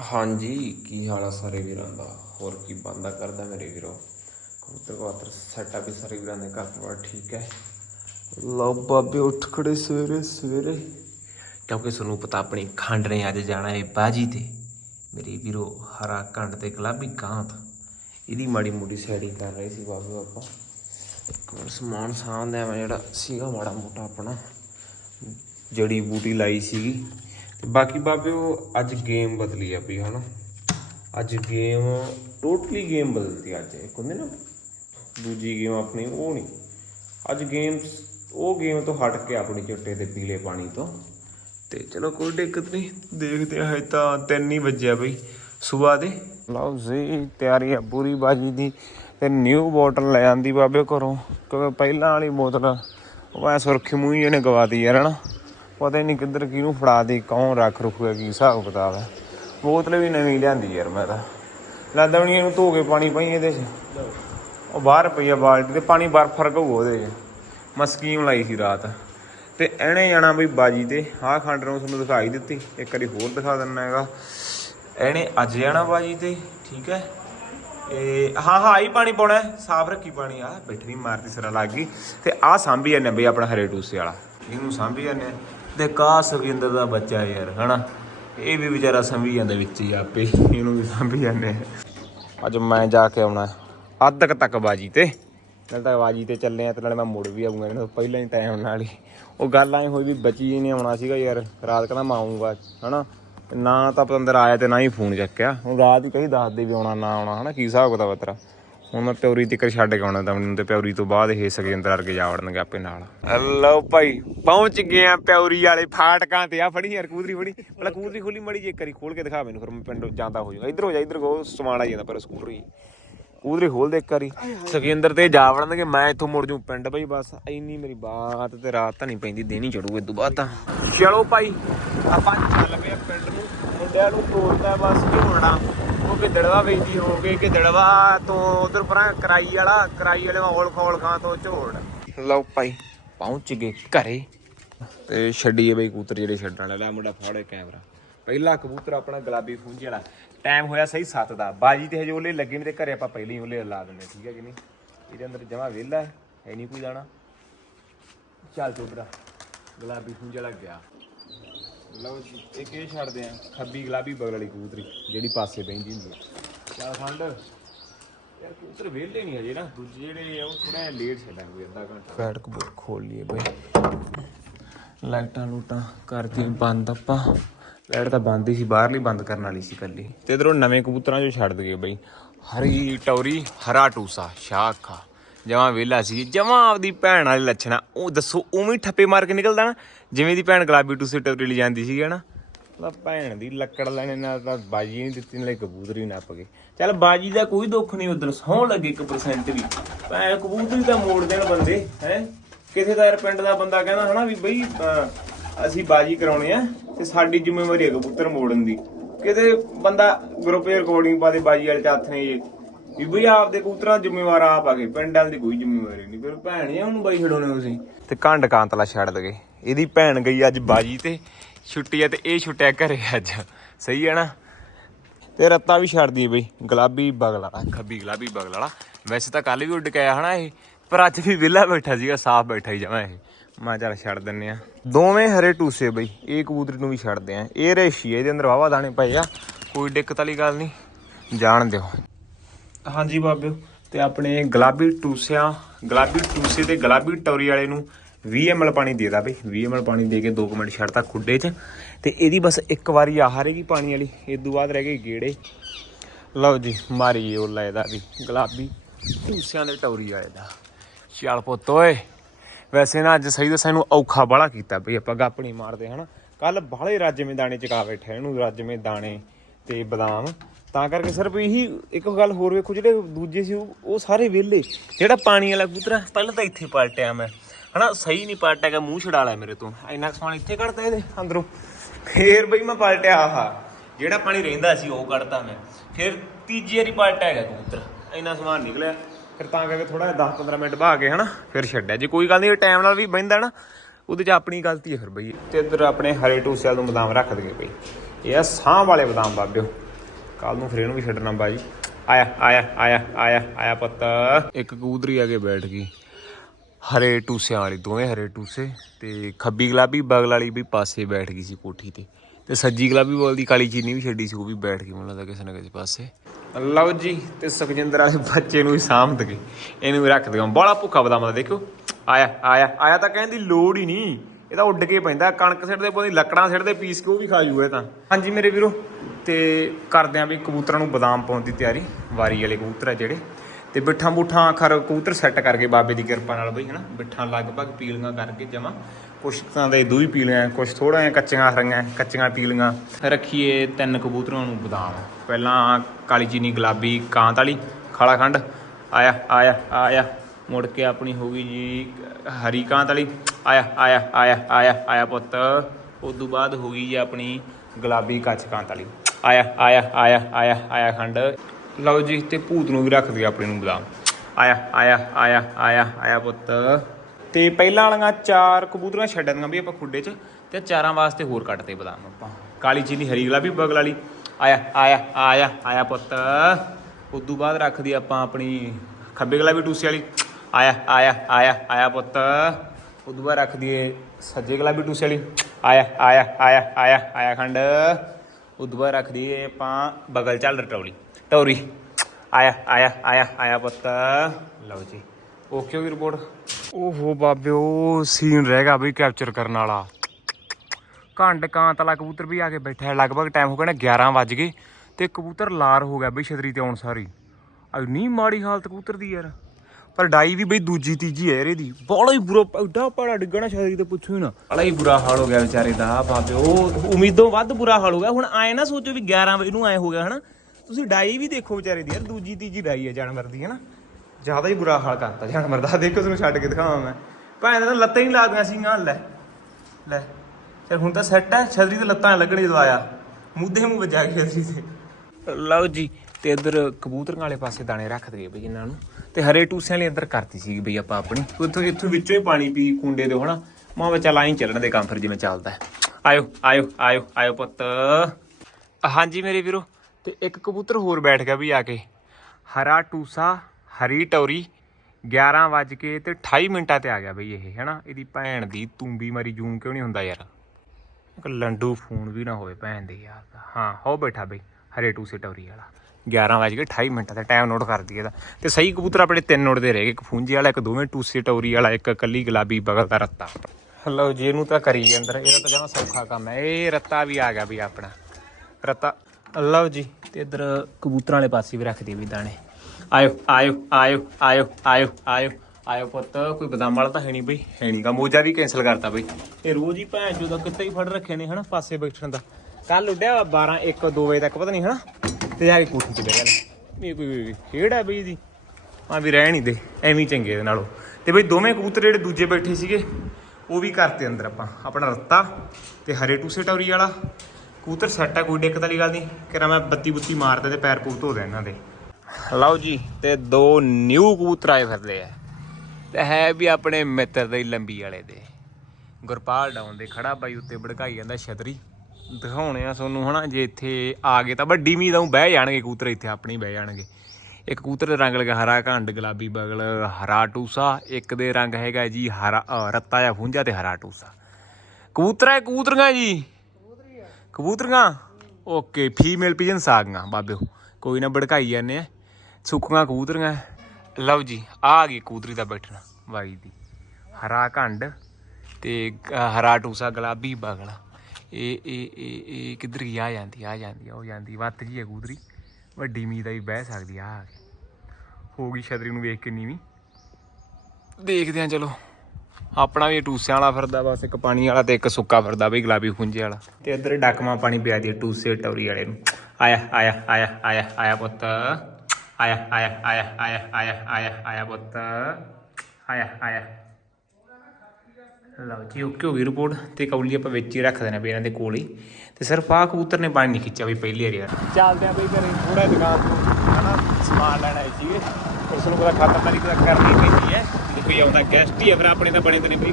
ਹਾਂਜੀ, ਕੀ ਹਾਲ ਆ ਸਾਰੇ ਵੀਰਾਂ ਦਾ? ਹੋਰ ਕੀ ਬੰਦਾ ਕਰਦਾ ਮੇਰੇ ਵੀਰੋ? ਕਬੂਤਰ ਕਬੂਤਰ ਸੈਟਅਪ ਵੀ ਸਾਰੇ ਵੀਰਾਂ ਦੇ ਘਰ ਪਰਿਵਾਰ ਠੀਕ ਹੈ? ਲਓ ਬਾਬੇ, ਉੱਠ ਖੜੇ ਸਵੇਰੇ ਸਵੇਰੇ। ਕਿਉਂਕਿ ਤੁਹਾਨੂੰ ਪਤਾ ਆਪਣੀ ਖੰਡ ਨੇ ਅੱਜ ਜਾਣਾ ਹੈ ਬਾਜੀ ਤੇ। ਮੇਰੇ ਵੀਰੋ, ਹਰਾ ਕੰਡ ਤੇ ਗੁਲਾਬੀ ਕਾਂਤ ਇਹਦੀ ਮਾੜੀ ਮੋਟੀ ਸੈਟਿੰਗ ਕਰ ਰਹੇ ਸੀ ਬਾਬੂ ਆਪਾਂ। ਇੱਕ ਮਿੰਟ ਸਮਾਨ ਸਾਂਭਦੇ ਆ ਜਿਹੜਾ ਸੀਗਾ ਮਾੜਾ ਮੋਟਾ ਆਪਣਾ। ਜੜੀ ਬੂਟੀ ਲਾਈ ਸੀਗੀ। ਤੇ ਬਾਕੀ ਬਾਬੇ ਉਹ ਅੱਜ ਗੇਮ ਬਦਲੀ ਆ ਵੀ ਹਨਾ? ਅੱਜ ਗੇਮ ਟੋਟਲੀ ਗੇਮ ਬਦਲਤੀ ਅੱਜ, ਇੱਕ ਹੁੰਦੀ ਨਾ, ਦੂਜੀ ਗੇਮ ਆਪਣੀ ਉਹ ਨਹੀਂ। ਅੱਜ ਗੇਮ ਉਹ ਗੇਮ ਤੋਂ ਹਟ ਕੇ ਆਪਣੀ ਚਿੱਟੇ ਤੇ ਪੀਲੇ ਪਾਣੀ ਤੋਂ। ਤੇ ਚਲੋ ਕੋਈ ਦਿੱਕਤ ਨਹੀਂ, ਦੇਖਦੇ ਆ ਹਜੇ ਤਾਂ 3 ਹੀ ਵੱਜਿਆ ਬਈ, ਸਵੇਰ ਦੇ। ਲਓ ਜੀ, ਤਿਆਰੀ ਆ ਪੂਰੀ ਬਾਜੀ ਦੀ, ਤੇ ਨਿਊ ਬੋਟਲ ਲੈ ਆਂਦੀ ਬਾਬੇ ਘਰੋਂ, ਕਿਉਂਕਿ ਪਹਿਲਾਂ ਵਾਲੀ ਬੋਤਲ ਉਹ ਮੈਂ ਸੁਰਖੀ ਮੂੰਹ ਇਹਨੇ ਗਵਾਤੀ ਯਾਰ, ਹਨਾ? ਪਤਾ ਹੀ ਨਹੀਂ ਕਿੱਧਰ ਕਿਹਨੂੰ ਫੜਾ ਦੇ, ਕੌਣ ਰੱਖ ਰੁਖੂਗਾ ਕੀ ਹਿਸਾਬ ਕਿਤਾਬ ਹੈ। ਬੋਤਲ ਵੀ ਨਵੀਂ ਲਿਆਂਦੀ ਯਾਰ ਮੈਂ ਤਾਂ। ਲੱਗਦਾ ਵੀ ਨਹੀਂ ਇਹਨੂੰ ਧੋ ਕੇ ਪਾਣੀ ਪਾਈ ਇਹਦੇ 'ਚ। ਉਹ ਬਾਹਰ ਪਈ ਆ ਬਾਲਟੀ ਤੇ ਪਾਣੀ ਬਰਫ ਫ਼ਰਕ ਹੋਊ ਉਹਦੇ 'ਚ। ਮੈਂ ਸਕੀਮ ਲਾਈ ਸੀ ਰਾਤ। ਤੇ ਇਹਨੇ ਜਾਣਾ ਬਈ ਬਾਜੀ ਤੇ। ਆਹ ਖੰਡ ਨੂੰ ਤੁਹਾਨੂੰ ਦਿਖਾਈ ਦਿੱਤੀ। ਇੱਕ ਵਾਰੀ ਹੋਰ ਦਿਖਾ ਦਿੰਨਾ ਹੈਗਾ। ਇਹਨੇ ਅੱਜ ਜਾਣਾ ਬਾਜੀ ਤੇ, ਠੀਕ ਹੈ। ਇਹ ਹਾਂ ਹਾਂ ਆਈ ਪਾਣੀ ਪਾਉਣਾ ਸਾਫ਼ ਰੱਖੀ ਪਾਣੀ ਆ। ਬੈਠੀ ਮਾਰਦੀ, ਸਿਰਾ ਲੱਗ ਗਈ। ਤੇ ਆਹ ਸਾਂਭੀ ਜਾਂਦੇ ਬਈ ਆਪਣਾ ਹਰੇ ਟੂਸੇ ਵਾਲਾ। ਇਹਨੂੰ ਸਾਂਭੀ ਜਾਂਦੇ ਤੇ ਕਾ ਸੁਖਿੰਦਰ ਦਾ ਬੱਚਾ ਯਾਰ, ਹਨਾ? ਇਹ ਵੀ ਵਿਚਾਰਾ ਸੰਭੀ ਜਾਂਦਾ ਵਿੱਚ ਹੀ ਆਪੇ, ਇਹਨੂੰ ਵੀ ਸਾਂਭੀ ਜਾਂਦੇ ਅੱਜ ਮੈਂ ਜਾ ਕੇ ਆਉਣਾ ਅੱਧ ਕੁ ਤੱਕ ਬਾਜੀ ਤੇ। ਨਾਲ ਤਾਂ ਬਾਜੀ ਤੇ ਚੱਲੇ ਆ ਤੇ ਨਾਲੇ ਮੈਂ ਮੁੜ ਵੀ ਆਉਂਗਾ ਇਹਨਾਂ ਤੋਂ ਪਹਿਲਾਂ ਹੀ ਟਾਈਮ ਨਾਲ ਹੀ। ਉਹ ਗੱਲ ਐ ਹੋਈ ਵੀ ਬੱਚੀ ਹੀ ਨਹੀਂ ਆਉਣਾ ਸੀਗਾ ਯਾਰ, ਰਾਤ ਕਹਿੰਦਾ ਮੈਂ ਆਉਂਗਾ ਹਨਾ? ਤੇ ਨਾ ਤਾਂ ਅੰਦਰ ਆਇਆ ਤੇ ਨਾ ਹੀ ਫੋਨ ਚੱਕਿਆ। ਹੁਣ ਰਾਤ ਹੀ ਕਹੀ ਦੱਸਦੇ ਵੀ ਆਉਣਾ, ਨਾ ਆਉਣਾ, ਹਨਾ? ਕੀ ਹਿਸਾਬ ਕਿਤਾਬ ਤੇਰਾ? ਹੁਣ ਮੈਂ ਪਿਉਰੀ ਤੱਕ ਛੱਡ ਕੇ ਆਉਣਾ ਤਾਂ ਮੈਨੂੰ ਤੇ ਪਿਉਰੀ ਤੋਂ ਬਾਅਦ ਇਹ ਸਕੇ ਅੰਦਰ ਜਾ ਵੜਨਗੇ ਆਪੇ ਨਾਲ। ਲਓ ਭਾਈ, ਪਹੁੰਚ ਗਏ ਆ ਪਿਉਰੀ ਵਾਲੇ ਫਾਟਕਾਂ ਤੇ। ਆ ਫੜੀ ਯਾਰ ਕੂਦਰੀ ਫੜੀ। ਮਤਲਬ ਕੂਦਰੀ ਖੋਲੀ ਮੜੀ ਜੇ ਕਰੀ ਖੋਲ ਕੇ ਦਿਖਾ ਮੈਨੂੰ, ਫਿਰ ਮੈਂ ਪਿੰਡ ਜਾਂਦਾ ਹੋ ਜਾਊਗਾ। ਇੱਧਰ ਹੋ ਜਾ, ਇੱਧਰ ਕੋ ਸਮਾਨ ਆ ਜਾਂਦਾ, ਪਰ ਸਕੂਟਰੀ। ਕੂਦਰੀ ਖੋਲ ਦੇ ਇੱਕ ਵਾਰੀ। ਸੁਖਿੰਦਰ ਤੇ ਜਾ ਵੜਨਗੇ, ਮੈਂ ਇੱਥੋਂ ਮੁੜ ਜੂ ਪਿੰਡ ਬਈ, ਬਸ। ਇੰਨੀ ਮੇਰੀ ਬਾਤ ਤੇ ਰਾਤ ਤਾਂ ਨਹੀਂ ਪੈਂਦੀ ਦੇਣੀ ਚੜੂ ਇਦੋਂ ਬਾਅਦ ਤਾਂ। ਚਲੋ ਭਾਈ, ਆਪਾਂ ਚੱਲ ਪਏ ਪਿੰਡ ਨੂੰ। ਮੁੰਡਿਆਂ ਨੂੰ ਤੋਰਦਾ ਬਸ ਝੋਲਣਾ ਉਹ ਕਿਦੜਵਾ ਵੇਚਦੀ ਹੋ ਗਈ ਕਿਦੜਵਾ ਤੋਂ ਉਧਰ ਪਰਾਂ ਕਰਾਈ ਵਾਲਾ, ਕਰਾਈ ਵਾਲੇ ਮੌਲ ਖੋਲ ਖਾਂ ਤੋਂ ਝੋੜ। ਲਓ ਭਾਈ, ਪਹੁੰਚ ਗਏ ਘਰੇ। ਤੇ ਛੱਡੀਏ ਬਈ ਕਬੂਤਰ ਜਿਹੜੇ ਛੱਡਣ ਵਾਲਾ। ਲੈ ਮੁੰਡਾ ਫੜੇ ਕੈਮਰਾ। ਪਹਿਲਾ ਕਬੂਤਰ ਆਪਣਾ ਗੁਲਾਬੀ ਫੁੰਝੀ ਵਾਲਾ। ਟਾਈਮ ਹੋਇਆ ਸਹੀ 7 ਦਾ। ਬਾਜੀ ਤੇ ਹਜੇ ਉਹਲੇ ਲੱਗੇ ਨਹੀਂ ਤੇ ਘਰੇ ਆਪਾਂ ਪਹਿਲੇ ਹੀ ਉਹਲੇ ਲਾ ਦਿੰਦੇ ਠੀਕ ਹੈ ਕਿ ਨਹੀਂ? ਇਹਦੇ ਅੰਦਰ ਜਮਾ ਵਿਹਲਾ ਹੈ ਹੈ ਨਹੀਂ ਕੋਈ ਜਾਣਾ ਚੱਲ ਚੋਬਰਾ ਗੁਲਾਬੀ ਫੁੰਝੀ ਵਾਲਾ ਗਿਆ। ਲਓ ਜੀ, ਇੱਕ ਇਹ ਛੱਡਦੇ ਆ, ਖੱਬੀ ਗੁਲਾਬੀ ਬਗਲ ਵਾਲੀ ਕਬੂਤਰੀ, ਜਿਹੜੀ ਪਾਸੇ ਬੈਂਦੀ ਹੁੰਦੀ ਆ। ਚੱਲ ਖੰਡ ਯਾਰ ਕਬੂਤਰ ਵਿਹਲੇ ਨਹੀਂ ਹਜੇ ਨਾ, ਦੂਜੇ ਜਿਹੜੇ ਆ, ਉਹ ਥੋੜਾ ਲੇਟ ਛੱਡਾਂਗੇ ਅੱਧਾ ਘੰਟਾ। ਫੈਟ ਕਬੂਤਰ ਖੋਲ ਲਈਏ ਬਈ। ਲਾਈਟਾਂ ਲੂਟਾਂ ਕਰਤੀ ਬੰਦ ਆਪਾਂ। ਲਾਈਟ ਤਾਂ ਬੰਦ ਹੀ ਸੀ, ਬਾਹਰਲੀ ਬੰਦ ਕਰਨ ਵਾਲੀ ਸੀ ਕੱਲੀ ਤੇ ਇਧਰੋਂ ਨਵੇਂ ਕਬੂਤਰਾਂ ਚੋਂ ਛੱਡ ਦਈਏ ਬਈ। ਹਰੀ ਟੌਰੀ, ਹਰਾ ਟੂਸਾ, ਸ਼ਾਖਾ। ਜਮਾਂ ਵਿਹਲਾ ਸੀ, ਜਮਾਂ ਆਪਦੀ ਭੈਣ ਵਾਲੇ ਲੱਛਣਾ ਉਹ ਦੱਸੋ, ਉਵੇਂ ਠੱਪੇ ਮਾਰ ਕੇ ਨਿਕਲਦਾ ਨਾ। ਜਿਵੇਂ ਦੀ ਭੈਣ ਗੁਲਾਬੀ ਟੂਸੇ ਟੌਰੀ ਲਈ ਜਾਂਦੀ ਸੀ ਨਾ ਲਾ ਭੈਣ ਦੀ ਲੱਕੜ ਲੈਣੇ ਨਾਲ ਤਾਂ ਬਾਜੀ ਨਹੀਂ ਦਿੱਤੀ ਨਾਲੇ ਕਬੂਤਰ ਨੱਪ ਗਏ। ਚੱਲ ਬਾਜੀ ਦਾ ਕੋਈ ਦੁੱਖ ਨਹੀਂ ਉਧਰ ਸੌ ਲੱਗੇ 1% ਵੀ। ਭੈਣ ਕਬੂਤਰ ਤਾਂ ਮੋੜ ਦੇਣ ਬੰਦੇ ਹੈ? ਕਿਸੇ ਦਾ ਪਿੰਡ ਦਾ ਬੰਦਾ ਕਹਿੰਦਾ ਹਨਾ ਵੀ ਬਈ ਅਸੀਂ ਬਾਜੀ ਕਰਾਉਣੇ ਆ ਤੇ ਸਾਡੀ ਜ਼ਿੰਮੇਵਾਰੀ ਹੈ ਕਬੂਤਰ ਮੋੜਨ ਦੀ। ਕਿਤੇ ਬੰਦਾ ਗਰੁੱਪ ਰਿਕਾਰਡਿੰਗ ਪਾ ਦੇ ਬਾਜੀ ਵਾਲੇ ਚਾਥ ਨੇ ਜੀ ਵੀ ਬਈ ਆਪਦੇ ਕਬੂਤਰਾਂ ਜ਼ਿੰਮੇਵਾਰ ਆਪ ਆ ਗਏ ਪਿੰਡ ਦੀ ਕੋਈ ਜ਼ਿੰਮੇਵਾਰੀ ਨਹੀਂ। ਫਿਰ ਭੈਣ ਆ ਉਹਨੂੰ ਬਾਈ ਛਡਾਉਣੇ ਤੁਸੀਂ। ਤੇ ਕੰਡ ਕਾਂਤਲਾ ਛੱਡ ਦਗੇ ਇਹਦੀ ਭੈਣ ਗਈ ਅੱਜ ਬਾਜੀ ਤੇ ਛੁੱਟੀ ਆ ਤੇ ਇਹ ਛੁੱਟਿਆ ਘਰੇ ਅੱਜ। ਸਹੀ ਹੈ ਨਾ? ਤੇ ਰੱਤਾ ਵੀ ਛੱਡਦੀ ਬਈ ਗੁਲਾਬੀ ਬਗਲਾ ਵਾਲਾ ਖੱਬੀ ਗੁਲਾਬੀ ਬਗਲਾ ਵਾਲਾ ਵੈਸੇ ਤਾਂ ਕੱਲ ਵੀ ਉੱਡ ਕੇ ਆਇਆ ਹਨਾ ਇਹ ਪਰ ਅੱਜ ਵੀ ਵਿਹਲਾ ਬੈਠਾ ਸੀਗਾ ਸਾਫ਼ ਬੈਠਾ ਹੀ ਜਾਵਾਂ ਇਹ। ਮੈਂ ਚੱਲ ਛੱਡ ਦਿੰਨੇ ਆ ਦੋਵੇਂ ਹਰੇ ਟੂਸੇ ਬਈ ਇਹ ਕਬੂਤਰ ਨੂੰ ਵੀ ਛੱਡਦੇ ਆ ਇਹ ਰੇਸ਼ੀ ਆ, ਇਹਦੇ ਅੰਦਰ ਵਾਵਾ ਦਾਣੇ ਪਏ ਆ। ਕੋਈ ਦਿੱਕਤ ਵਾਲੀ ਗੱਲ ਨਹੀਂ ਜਾਣ ਦਿਓ। ਹਾਂਜੀ ਬਾਬਿਓ ਤੇ ਆਪਣੇ ਗੁਲਾਬੀ ਟੂਸਿਆਂ ਗੁਲਾਬੀ ਟੂਸੇ ਤੇ ਗੁਲਾਬੀ ਟੌਰੀ ਵਾਲੇ ਨੂੰ 20 ml ਪਾਣੀ ਦੇਦਾ ਬਈ 20 ml ਪਾਣੀ ਦੇ ਕੇ 2 ਮਿੰਟ ਛੱਡਤਾ ਖੁੱਡੇ 'ਚ। ਤੇ ਇਹਦੀ ਬਸ ਇੱਕ ਵਾਰੀ ਆ ਰਹੇਗੀ ਪਾਣੀ ਵਾਲੀ ਇਸ ਤੋਂ ਬਾਅਦ ਰਹਿ ਗਏ ਗੇੜੇ। ਲਓ ਜੀ ਮਾਰੀ ਉਹ ਲੈਦਾ ਵੀ, ਗੁਲਾਬੀ ਟੂਸਿਆਂ ਦੇ ਟੌਰੀ ਵਾਲੇ ਦਾ। ਚੱਲ ਪੁੱਤ ਓਏ, ਵੈਸੇ ਨਾ ਅੱਜ ਸਹੀ ਦੱਸਾਂ ਇਹਨੂੰ ਔਖਾ ਬਾਹਲਾ ਕੀਤਾ ਬਈ, ਆਪਾਂ ਗੱਪ ਨਹੀਂ ਮਾਰਦੇ, ਹਨਾ। ਕੱਲ ਬਾਹਲੇ ਰਾਜਮੇ ਦਾਣੇ ਚਕਾ ਬੈਠੇ ਇਹਨੂੰ ਰਾਜਮੇ ਦਾਣੇ ਤੇ ਬਦਾਮ। ਤਾਂ ਕਰਕੇ ਸਿਰਫ ਇਹੀ ਇੱਕ ਗੱਲ ਹੋਰ ਵੇਖੋ, ਜਿਹੜੇ ਦੂਜੇ ਸੀ ਉਹ ਸਾਰੇ ਵਿਹਲੇ। ਜਿਹੜਾ ਪਾਣੀ ਵਾਲਾ ਕਬੂਤਰ ਪਹਿਲਾਂ ਤਾਂ ਇੱਥੇ ਪਲਟਿਆ ਮੈਂ। ਹਨਾ, ਸਹੀ ਨਹੀਂ ਪਲਟਿਆ ਕਿ ਮੂੰਹ ਛਡਾ ਲਿਆ ਮੇਰੇ ਤੋਂ। ਇੰਨਾ ਸਮਾਨ ਇੱਥੇ ਕੱਢਤਾ ਇਹਦੇ ਅੰਦਰੋਂ। ਫੇਰ ਬਈ ਮੈਂ ਪਲਟਿਆ ਆਹਾ, ਜਿਹੜਾ ਪਾਣੀ ਰਹਿੰਦਾ ਸੀ, ਉਹ ਕੱਢਤਾ ਮੈਂ। ਫਿਰ ਤੀਜੀ ਵਾਰੀ ਪਲਟਿਆ ਹੈਗਾ ਕਬੂਤਰ। ਇੰਨਾ ਸਮਾਨ ਨਿਕਲਿਆ। ਫਿਰ ਤਾਂ ਕਰਕੇ ਥੋੜਾ 10-15 ਮਿੰਟ ਬਹਾ ਕੇ ਹਨਾ। ਫਿਰ ਛੱਡਿਆ। ਜੇ ਕੋਈ ਗੱਲ ਨਹੀਂ ਟਾਈਮ ਨਾਲ ਵੀ ਬਹਿੰਦਾ ਨਾ, ਉਹਦੇ 'ਚ ਆਪਣੀ ਗਲਤੀ ਹੈ ਫਿਰ ਬਈ। ਤੇ ਇੱਧਰ ਆਪਣੇ ਹਰੇ ਟੂਸਿਆਲ ਨੂੰ ਬਦਾਮ ਰੱਖ ਦਗੇ ਬਈ। ਇਹ ਆ ਸਾਹ ਵਾਲੇ ਬਦਾਮ, ਬਾਬਿਓ। ਕੱਲ ਨੂੰ ਫਿਰ ਇਹਨੂੰ ਵੀ ਛੱਡਣਾ ਬਾਜੀ। ਆਇਆ ਆਇਆ ਆਇਆ ਆਇਆ ਆਇਆ ਪੁੱਤ। ਇੱਕ ਕਬੂਤਰੀ ਆ ਕੇ ਬੈਠ ਗਈ। ਹਰੇ ਟੂਸਿਆਂ ਵਾਲੀ, ਦੋਵੇਂ ਹਰੇ ਟੂਸੇ ਤੇ ਖੱਬੀ ਗੁਲਾਬੀ, ਬਗਲ ਵਾਲੀ ਵੀ ਪਾਸੇ ਬੈਠ ਗਈ ਸੀ ਕੋਠੀ ਤੇ। ਤੇ ਸੱਜੀ ਗੁਲਾਬੀ ਬੋਲਦੀ ਕਾਲੀ ਚੀਨੀ ਵੀ ਛੱਡੀ ਸੀ, ਉਹ ਵੀ ਬੈਠ ਗਈ, ਮੈਨੂੰ ਲੱਗਦਾ ਕਿਸੇ ਨਾ ਕਿਸੇ ਪਾਸੇ। ਲਓ ਜੀ, ਤੇ ਸੁਖਜਿੰਦਰ ਵਾਲੇ ਬੱਚੇ ਨੂੰ ਵੀ ਸਾਂਭ ਦਗੇ ਇਹਨੂੰ ਵੀ ਰੱਖ ਦਗਾ ਬੜਾ ਭੁੱਖਾ ਬਦਾਮ ਦਾ ਦੇਖੋ ਆਇਆ ਆਇਆ ਆਇਆ ਤਾਂ ਕਹਿੰਦੀ ਲੋੜ ਹੀ ਨਹੀਂ। ਇਹ ਤਾਂ ਉੱਡ ਕੇ ਪੈਂਦਾ, ਕਣਕ ਸਿੱਟਦੇ ਪੋਦੀ ਲੱਕੜਾਂ ਸਿੱਟਦੇ ਪੀਸ ਕੇ ਉਹ ਵੀ ਖਾ ਜੂਗਾ ਇਹ ਤਾਂ। ਹਾਂਜੀ ਮੇਰੇ ਵੀਰੋ, ਤੇ ਕਰਦੇ ਆਂ ਵੀ ਕਬੂਤਰਾਂ ਨੂੰ ਬਦਾਮ ਪਾਉਣ ਦੀ ਤਿਆਰੀ। ਵਾਰੀ ਵਾਲੇ ਕਬੂਤਰ ਆ ਜਿਹੜੇ। ਤੇ ਬਿੱਠਾਂ ਬੂਠਾਂ ਖਰ ਕਬੂਤਰ ਸੈੱਟ ਕਰਕੇ ਬਾਬੇ ਦੀ ਕਿਰਪਾ ਨਾਲ ਬਈ, ਹਨਾ? ਬਿੱਠਾਂ ਲਗਭਗ ਪੀਲੀਆਂ ਕਰਕੇ ਜਮਾ। ਕੁਛ ਤਾਂ ਦੇ ਦੂਈ ਪੀਲੀਆਂ, ਕੁਛ ਥੋੜਾ ਜਿਹਾ ਕੱਚੀਆਂ ਹਰੀਆਂ ਕੱਚੀਆਂ ਪੀਲੀਆਂ। ਰੱਖੀਏ ਤਿੰਨ ਕਬੂਤਰਾਂ ਨੂੰ ਬਦਾਮ। ਪਹਿਲਾਂ ਕਾਲੀ ਚੀਨੀ, ਗੁਲਾਬੀ, ਕਾਂਤ ਵਾਲੀ, ਖਾਲਾ ਖੰਡ। ਆਇਆ ਆਇਆ ਆਇਆ। ਮੁੜ ਕੇ ਆਪਣੀ ਹੋ ਗਈ ਜੀ, ਹਰੀ ਕਾਂਤ ਵਾਲੀ। ਆਇਆ ਆਇਆ ਆਇਆ ਆਇਆ ਆਇਆ ਪੁੱਤ। ਉਸ ਤੋਂ ਬਾਅਦ ਹੋ ਗਈ ਜੀ ਆਪਣੀ ਗੁਲਾਬੀ ਕੱਚ ਕਾਂਤ ਵਾਲੀ। ਆਇਆ ਆਇਆ ਆਇਆ ਆਇਆ ਆਇਆ ਖੰਡ। ਲਓ ਜੀ ਤੇ ਭੂਤ ਨੂੰ ਵੀ ਰੱਖ ਦਿਆ ਆਪਣੇ ਨੂੰ ਬਦਾਮ ਆਇਆ ਆਇਆ ਆਇਆ ਆਇਆ ਆਇਆ ਪੁੱਤ ਤੇ ਪਹਿਲਾਂ ਵਾਲੀਆਂ ਚਾਰ ਕਬੂਤਰਾਂ ਛੱਡ ਵੀ ਆਪਾਂ ਖੁੱਡੇ 'ਚ ਤੇ ਚਾਰਾਂ ਵਾਸਤੇ ਹੋਰ ਕੱਟਦੇ ਬਦਾਮ ਆਪਾਂ ਕਾਲੀ ਚੀਨੀ ਹਰੀ ਗੁਲਾਬੀ ਬਗਲ ਵਾਲੀ ਆਇਆ ਆਇਆ ਆਇਆ ਆਇਆ ਪੁੱਤ ਉਸ ਤੋਂ ਬਾਅਦ ਰੱਖਦੀ ਆਪਾਂ ਆਪਣੀ ਖੱਬੇ ਗੁਲਾਬੀ ਟੂਸੀ ਵਾਲੀ ਆਇਆ ਆਇਆ ਆਇਆ ਆਇਆ ਪੁੱਤ ਉਸ ਤੋਂ ਬਾਅਦ ਰੱਖ ਦਈਏ ਸੱਜੇ ਗੁਲਾਬੀ ਟੂਸੀ ਵਾਲੀ ਆਇਆ ਆਇਆ ਆਇਆ ਆਇਆ ਆਇਆ ਖੰਡ ਉਸ ਤੋਂ ਬਾਅਦ ਰੱਖ ਦਈਏ ਆਪਾਂ ਬਗਲ ਚੱਲ ਰਟੌਲੀ ਟੌਰੀ ਆਇਆ ਆਇਆ ਆਇਆ ਆਇਆ ਪੁੱਤ ਲਓ ਜੀ ਓਕੇ ਗਈ ਰਿਪੋਰਟ ਓਹੋ ਬਾਬਿਓ ਸੀਨ ਰਹਿ ਗਿਆ ਬਈ ਕੈਪਚਰ ਕਰਨ ਵਾਲਾ। ਘੰਡ ਕਾਂਤ ਵਾਲਾ ਕਬੂਤਰ ਵੀ ਆ ਕੇ ਬੈਠਾ ਹੈ। ਲਗਭਗ ਟਾਈਮ ਹੋ ਗਿਆ ਨਾ 11 ਵੱਜ ਗਏ ਤੇ ਕਬੂਤਰ ਲਾਰ ਹੋ ਗਿਆ ਬਈ ਛਤਰੀ ਤੇ ਆਉਣ ਸਾਰੀ। ਇੰਨੀ ਮਾੜੀ ਹਾਲਤ ਕਬੂਤਰ ਦੀ ਯਾਰ। ਪਰ ਡਾਈ ਵੀ ਬਈ ਦੂਜੀ ਤੀਜੀ ਹੈ ਇਹਦੀ ਬੜਾ ਹੀ ਬੁਰਾ ਐਡਾ ਪਾੜਾ ਡਿੱਗਣਾ ਛਤਰੀ ਤੇ ਪੁੱਛੋ ਹੀ ਨਾ। ਬੜਾ ਹੀ ਬੁਰਾ ਹਾਲ ਹੋ ਗਿਆ ਵਿਚਾਰੇ ਦਾ ਬਾਬਿਓ ਉਮੀਦੋਂ ਵੱਧ ਬੁਰਾ ਹਾਲ ਹੋ ਗਿਆ। ਹੁਣ ਆਏ ਨਾ ਸੋਚੋ ਵੀ 11 ਵਜੇ ਨੂੰ ਆਏ ਹੋ ਗਿਆ ਹਨਾ? ਤੁਸੀਂ ਡਾਈ ਵੀ ਦੇਖੋ ਵਿਚਾਰੇ ਦੀ ਯਾਰ, ਦੂਜੀ, ਤੀਜੀ ਡਾਈ ਹੈ ਜਾਨਵਰ ਦੀ, ਹਨਾ? ਜ਼ਿਆਦਾ ਹੀ ਬੁਰਾ ਹਾਲ ਕਰਤਾ ਜਾਨਵਰ ਦਾ। ਦੇਖੋ, ਤੁਹਾਨੂੰ ਛੱਡ ਕੇ ਦਿਖਾਵਾਂ ਮੈਂ। ਭਾਵੇਂ ਤਾਂ ਲੱਤਾਂ ਹੀ ਨੀ ਲੱਗਦੀਆਂ ਸੀ ਗਾਂ ਲੈ ਲੈ। ਚਲ ਹੁਣ ਤਾਂ ਸੈੱਟ ਹੈ ਛਤਰੀ ਤੇ ਲੱਤਾਂ ਲੱਗਣ ਜਦੋਂ ਆਇਆ। ਮੁੱਦੇ ਮੂੰਹ ਵੱਜਾ ਕੇ ਛਤਰੀ ਤੇ। ਲਓ ਜੀ, ਤੇ ਇਧਰ ਕਬੂਤਰਾਂ ਵਾਲੇ ਪਾਸੇ ਦਾਣੇ ਰੱਖ ਦਈਏ ਬਈ ਇਹਨਾਂ ਨੂੰ। ਤੇ ਹਰੇ ਟੂਸਿਆਂ ਲਈ ਅੰਦਰ ਕਰਤੀ ਸੀ ਬਈ ਆਪਾਂ ਆਪਣੀ। ਉੱਥੋਂ ਇੱਥੋਂ ਵਿੱਚੋਂ ਹੀ ਪਾਣੀ ਪੀ ਕੁੰਡੇ ਦੇ ਹੋਣਾ। ਮਾਂ ਬੱਚਾ ਲਾਈਨ ਚੱਲਣ ਦੇ ਕੰਮ ਫਿਰ ਜਿਵੇਂ ਚੱਲਦਾ। ਆਇਓ ਆਇਓ ਆਇਓ ਆਇਓ ਪੁੱਤ। ਹਾਂਜੀ ਮੇਰੇ ਵੀਰੋ ਤੇ ਇੱਕ ਕਬੂਤਰ ਹੋਰ ਬੈਠ ਗਿਆ ਵੀ ਆ ਕੇ। ਹਰਾ ਟੂਸਾ, ਹਰੀ ਟੌਰੀ 11 ਵੱਜ ਕੇ ਤੇ 28 ਮਿੰਟਾਂ ਤੇ ਆ ਗਿਆ ਬਈ ਇਹ, ਹੈਨਾ? ਇਹਦੀ ਭੈਣ ਦੀ ਤੂੰਬੀ ਮਾਰੀ ਜੂਮ ਕਿਉਂ ਨਹੀਂ ਹੁੰਦਾ ਯਾਰ? ਇੱਕ ਲੰਡੂ ਫੋਨ ਵੀ ਨਾ ਹੋਵੇ ਭੈਣ ਦੇ ਯਾਰ ਦਾ। ਹਾਂ, ਹੋ ਬੈਠਾ ਬਈ, ਹਰੇ ਟੂਸੇ ਟੌਰੀ ਵਾਲਾ। 11 ਵੱਜ ਕੇ 28 ਮਿੰਟਾਂ ਦਾ ਟਾਈਮ ਨੋਟ ਕਰ ਦਈਏ ਦਾ ਤੇ ਸਹੀ ਕਬੂਤਰ ਆਪਣੇ ਤਿੰਨ ਉੜਦੇ ਰਹੇ ਇੱਕ ਫੂੰਜੀ ਵਾਲਾ, ਇੱਕ ਦੋਵੇਂ ਟੂਸੇ ਟੌਰੀ ਵਾਲਾ, ਇੱਕ ਕੱਲੀ ਗੁਲਾਬੀ ਬਗਲ ਦਾ ਰੱਤਾ। ਲਓ ਜੀ, ਇਹਨੂੰ ਤਾਂ ਕਰੀ ਅੰਦਰ, ਇਹਦਾ ਤਾਂ ਜਮਾ ਸੌਖਾ ਕੰਮ ਹੈ। ਇਹ ਰੱਤਾ ਵੀ ਆ ਗਿਆ ਵੀ ਆਪਣਾ। ਰੱਤਾ ਲਓ ਜੀ, ਤੇ ਇਧਰ ਕਬੂਤਰਾਂ ਵਾਲੇ ਪਾਸੇ ਵੀ ਰੱਖ ਦਈਏ ਵੀ ਦਾਣੇ। ਆਇਓ ਆਇਓ ਆਇਓ ਆਇਓ ਆਇਓ ਆਇਓ ਆਇਓ ਪੁੱਤ, ਕੋਈ ਬਦਾਮ ਵਾਲਾ ਤਾਂ ਹੈ ਨਹੀਂ ਬਈ। ਹੈ ਨਹੀਂਗਾ ਮੋਜਾ ਵੀ ਕੈਨਸਲ ਕਰਤਾ ਬਈ। ਇਹ ਰੋਜ਼ ਹੀ ਭੈਣ ਚੋਂ ਦਾ ਕਿੱਤੇ ਹੀ ਫੜ ਰੱਖੇ ਨੇ, ਹਨਾ, ਪਾਸੇ ਬੈਠਣ ਦਾ। ਕੱਲ ਉੱਡਿਆ 12 1 2 ਵਜੇ ਤੱਕ, ਪਤਾ ਨਹੀਂ, ਹਨਾ? ਤੇ ਜਾ ਕੇ ਕੋਠੀ ਤੇ ਬਹਿ ਗਿਆ। ਇਹ ਕੋਈ ਖੇਡ ਹੈ ਬਈ ਦੀ ਆ ਵੀ ਰਹਿ ਨਹੀਂ ਦੇ, ਐਵੇਂ ਚੰਗੇ ਇਹਦੇ ਨਾਲੋਂ। ਤੇ ਬਈ ਦੋਵੇਂ ਕਬੂਤਰ ਜਿਹੜੇ ਦੂਜੇ ਬੈਠੇ ਸੀਗੇ, ਉਹ ਵੀ ਕਰਤੇ ਅੰਦਰ ਆਪਾਂ। ਆਪਣਾ ਰੱਤਾ ਤੇ ਹਰੇ ਟੂਸੇ ਟੌਰੀ ਵਾਲਾ ਕਬੂਤਰ ਸੈੱਟ ਆ, ਕੋਈ ਦਿੱਕਤ ਵਾਲੀ ਗੱਲ ਨਹੀਂ। ਕਿਰਾ ਮੈਂ ਬੱਤੀ ਬੁੱਤੀ ਮਾਰਦੇ ਤੇ ਪੈਰ ਪੂਰ ਧੋ ਦੇ ਇਹਨਾਂ ਦੇ। ਲਓ ਜੀ, ਤੇ ਦੋ ਨਿਊ ਕਬੂਤਰ ਆਏ ਫਿਰਦੇ ਆ। ਤੇ ਹੈ ਵੀ ਆਪਣੇ ਮਿੱਤਰ ਦੇ ਲੰਬੀ ਵਾਲੇ ਦੇ। ਗੁਰਪਾਲ ਡਾਉਨ ਦੇ ਖੜਾ ਬਾਈ ਉੱਤੇ ਭੜਕਾਈ ਜਾਂਦਾ ਛਤਰੀ। ਦਿਖਾਉਣੇ ਆ ਤੁਹਾਨੂੰ ਹਨਾ, ਜੇ ਇੱਥੇ ਆ ਗਏ ਤਾਂ ਵੱਡੀ ਮੀਂਹ ਦਾ ਬਹਿ ਜਾਣਗੇ ਕਬੂਤਰ, ਇੱਥੇ ਆਪਣੇ ਬਹਿ ਜਾਣਗੇ। ਇੱਕ ਕਬੂਤਰ ਦੇ ਰੰਗ ਲਗਾ ਹਰਾ, ਘੰਡ ਗੁਲਾਬੀ ਬਗਲ, ਹਰਾ ਟੂਸਾ। ਇੱਕ ਦੇ ਰੰਗ ਹੈਗਾ ਜੀ ਹਰਾ ਰੱਤਾ ਜਾਂ ਫੁੰਜਾ ਤੇ ਹਰਾ ਟੂਸਾ। ਕਬੂਤਰ ਹੈ ਕਬੂਤਰੀਆਂ ਜੀ। ਕਬੂਤਰੀਆਂ? ਓਕੇ ਫੀਮੇਲ ਪਿਜਨ ਸਾਗੀਆਂ ਬਾਬਿਓ ਕੋਈ ਨਾ ਭੜਕਾਈ ਜਾਂਦੇ ਆ। ਸੁੱਕੀਆਂ ਕਬੂਤਰੀਆਂ। ਲਓ ਜੀ, ਆ ਗਈ ਕਬੂਤਰੀ ਦਾ ਬੈਠਣਾ, ਬਾਈ ਦੀ। ਹਰਾ ਘੰਡ ਤੇ ਹਰਾ ਟੂਸਾ ਗੁਲਾਬੀ ਬਗਲਾ। ਇਹ ਇਹ ਇਹ ਇਹ ਕਿੱਧਰ ਗਈ? ਆ ਜਾਂਦੀ ਆ ਜਾਂਦੀ, ਆ ਉਹ ਜਾਂਦੀ। ਵੱਤ ਜੀ ਹੈ ਕਬੂਤਰੀ। ਵੱਡੀ ਮੀਂਹ ਦਾ ਵੀ ਬਹਿ ਸਕਦੀ ਆ ਆ ਹੋ ਗਈ ਛਤਰੀ ਨੂੰ ਵੇਖ ਕੇ ਨੀਵੀਂ। ਦੇਖਦੇ ਆ, ਚਲੋ। ਆਪਣਾ ਵੀ ਟੂਸਿਆਂ ਵਾਲਾ ਫਿਰਦਾ, ਬਸ ਇੱਕ ਪਾਣੀ ਵਾਲਾ ਤੇ ਇੱਕ ਸੁੱਕਾ ਫਿਰਦਾ ਬਈ ਗੁਲਾਬੀ ਖੁੰਝੇ ਵਾਲਾ। ਤੇ ਇੱਧਰ ਡਕਮਾ ਪਾਣੀ ਪਿਆ ਦੀ ਟੂਸੇ ਟੌਰੀ ਵਾਲੇ ਨੂੰ। ਆਇਆ ਆਇਆ ਆਇਆ ਆਇਆ ਆਇਆ ਪੁੱਤ। ਆਇਆ ਆਇਆ ਆਇਆ ਆਇਆ ਆਇਆ ਆਇਆ ਆਇਆ ਪੁੱਤ। ਆਇਆ ਆਇਆ। ਲਓ ਜੀ ਓਕੇ ਹੋ ਗਈ ਰਿਪੋਰਟ ਤੇ ਕੌਲੀ ਆਪਾਂ ਵਿੱਚ ਹੀ ਰੱਖ ਦੇਣਾ ਵੀ ਇਹਨਾਂ ਦੇ ਕੋਲ ਹੀ। ਤੇ ਸਿਰਫ ਆਹ ਕਬੂਤਰ ਨੇ ਪਾਣੀ ਨਹੀਂ ਖਿੱਚਿਆ ਵੀ ਪਹਿਲੀ ਵਾਰੀ ਯਾਰ ਚੱਲਦੇ ਆ ਬਈ ਘਰੇ ਥੋੜਾ ਦੁਕਾਨ ਤੋਂ, ਹਨਾ, ਸਮਾਨ ਲੈਣਾ ਹੈ ਸੀਗੇ। ਉਸ ਨੂੰ ਪਤਾ ਖਾਤਰਦਾਰੀ ਤਾਂ ਕਰਨੀ ਪੈਂਦੀ। ਕੋਈ ਆਉਂਦਾ ਗੈਸਟ ਹੀ ਹੈ ਫਿਰ ਆਪਣੇ ਤਾਂ ਬਣੇ ਤੇ ਨਹੀਂ ਬਈ।